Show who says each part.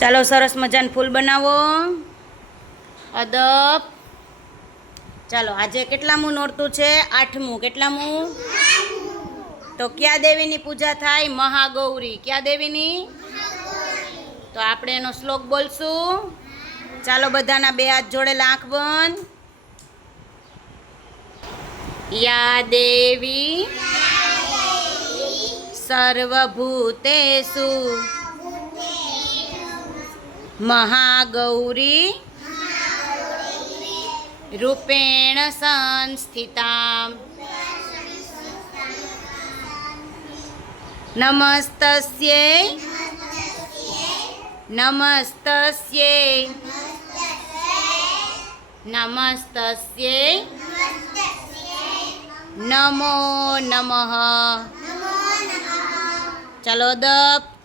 Speaker 1: ચાલો સરસ મજાનું ફૂલ બનાવો. અદબ. ચાલો આજે કેટલામું નોરતું છે? આઠમું. કેટલામું? તો ક્યાં દેવીની પૂજા થાય? મહાગૌરી. ક્યાં દેવીની? તો આપણે એનો શ્લોક બોલશું. ચાલો બધાના બે હાથ જોડેલા આંખ બંધ. યા દેવી. સર્વભૂતેષુ. મહાગૌરી રૂપેણ સંસ્થિતા નમસ્તસ્યે નમસ્તસ્યે નમસ્તસ્યે નમો નમઃ ચલો દપ